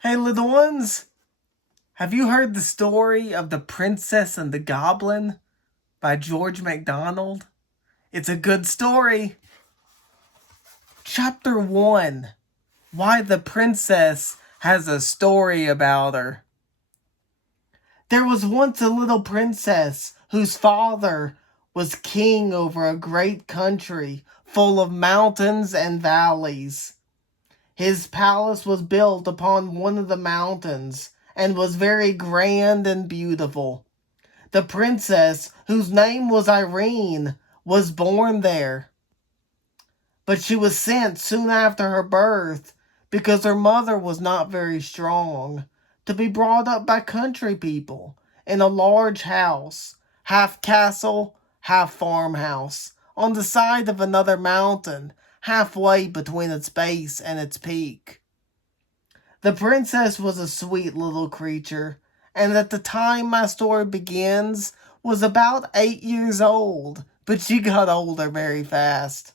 Hey, little ones, have you heard the story of the Princess and the Goblin by George MacDonald? It's a good story. Chapter 1: Why the Princess Has a Story About Her. There was once a little princess whose father was king over a great country full of mountains and valleys. His palace was built upon one of the mountains and was very grand and beautiful. The princess, whose name was Irene, was born there. But she was sent soon after her birth, because her mother was not very strong, to be brought up by country people in a large house, half castle, half farmhouse, on the side of another mountain, halfway between its base and its peak. The princess was a sweet little creature, and at the time my story begins was about 8 years old, but she got older very fast.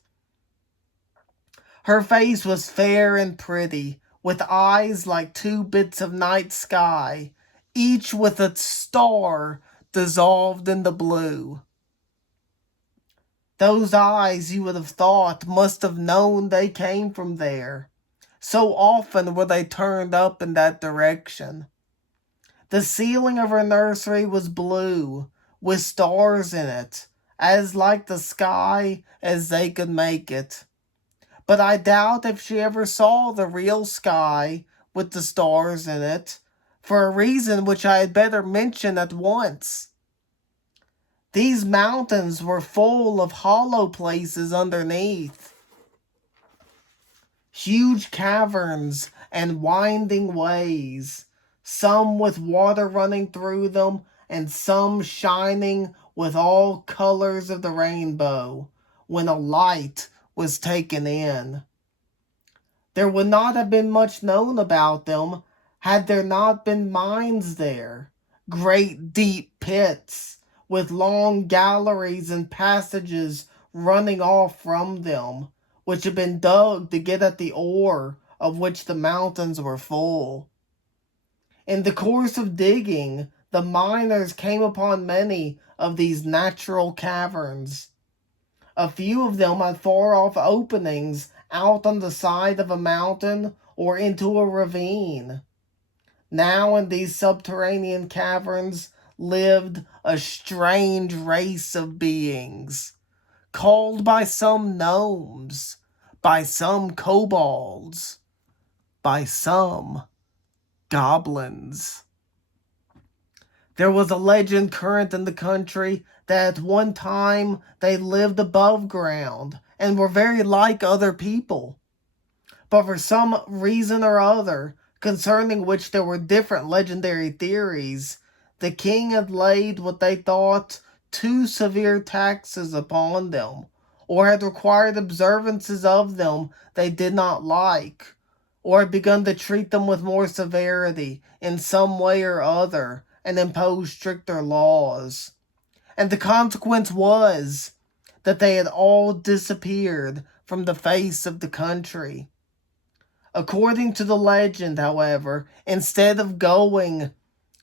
Her face was fair and pretty, with eyes like two bits of night sky, each with a star dissolved in the blue. Those eyes, you would have thought, must have known they came from there. So often were they turned up in that direction. The ceiling of her nursery was blue, with stars in it, as like the sky as they could make it. But I doubt if she ever saw the real sky with the stars in it, for a reason which I had better mention at once. These mountains were full of hollow places underneath, huge caverns and winding ways, some with water running through them, and some shining with all colors of the rainbow when a light was taken in. There would not have been much known about them had there not been mines there, great deep pits with long galleries and passages running off from them, which had been dug to get at the ore of which the mountains were full. In the course of digging, the miners came upon many of these natural caverns. A few of them had far-off openings out on the side of a mountain or into a ravine. Now in these subterranean caverns lived a strange race of beings, called by some gnomes, by some kobolds, by some goblins. There was a legend current in the country that at one time they lived above ground and were very like other people. But for some reason or other, concerning which there were different legendary theories, the king had laid what they thought too severe taxes upon them, or had required observances of them they did not like, or had begun to treat them with more severity in some way or other, and impose stricter laws. And the consequence was that they had all disappeared from the face of the country. According to the legend, however, instead of going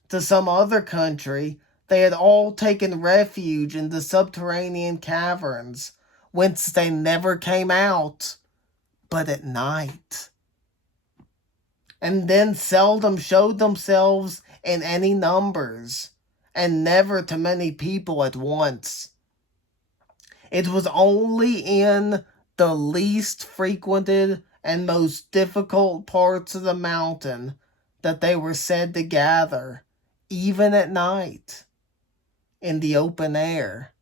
to some other country, they had all taken refuge in the subterranean caverns, whence they never came out but at night, and then seldom showed themselves in any numbers, and never to many people at once. It was only in the least frequented and most difficult parts of the mountain that they were said to gather, even at night, in the open air.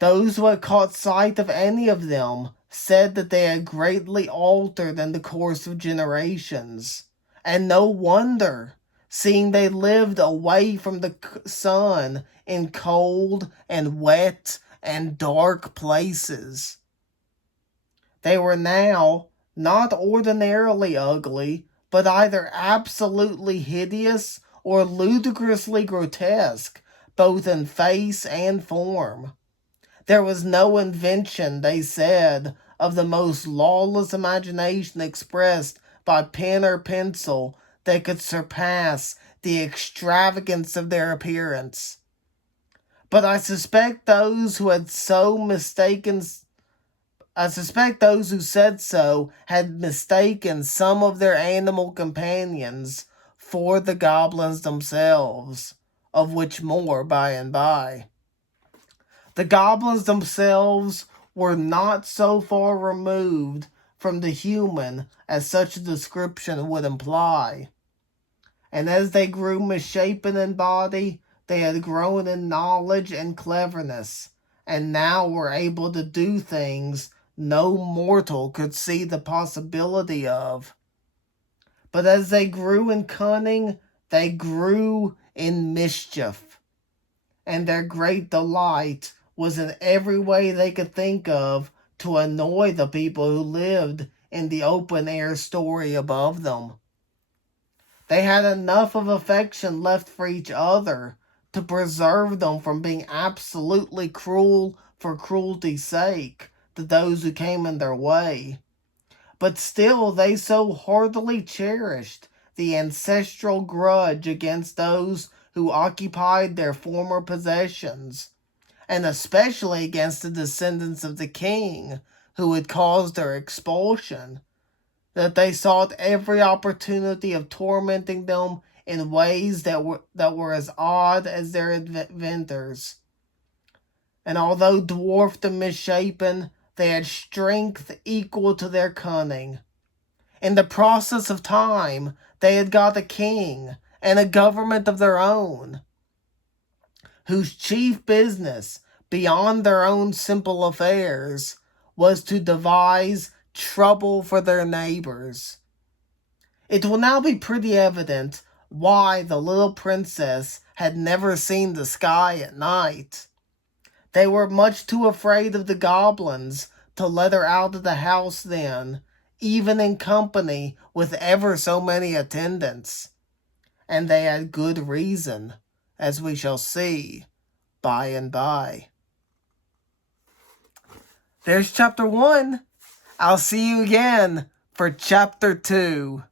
Those who had caught sight of any of them said that they had greatly altered in the course of generations, and no wonder, seeing they lived away from the sun in cold and wet and dark places. They were now not ordinarily ugly, but either absolutely hideous or ludicrously grotesque, both in face and form. There was no invention, they said, of the most lawless imagination expressed by pen or pencil that could surpass the extravagance of their appearance. But I suspect those who said so had mistaken some of their animal companions for the goblins themselves, of which more by and by. The goblins themselves were not so far removed from the human as such a description would imply. And as they grew misshapen in body, they had grown in knowledge and cleverness, and now were able to do things no mortal could see the possibility of. But as they grew in cunning, they grew in mischief, and their great delight was in every way they could think of to annoy the people who lived in the open-air story above them. They had enough of affection left for each other to preserve them from being absolutely cruel for cruelty's sake to those who came in their way. But still they so heartily cherished the ancestral grudge against those who occupied their former possessions, and especially against the descendants of the king who had caused their expulsion, that they sought every opportunity of tormenting them in ways that were as odd as their inventors. And although dwarfed and misshapen, they had strength equal to their cunning. In the process of time, they had got a king and a government of their own, whose chief business, beyond their own simple affairs, was to devise trouble for their neighbors. It will now be pretty evident why the little princess had never seen the sky at night. They were much too afraid of the goblins to let her out of the house then, even in company with ever so many attendants. And they had good reason, as we shall see by and by. There's chapter 1. I'll see you again for chapter 2.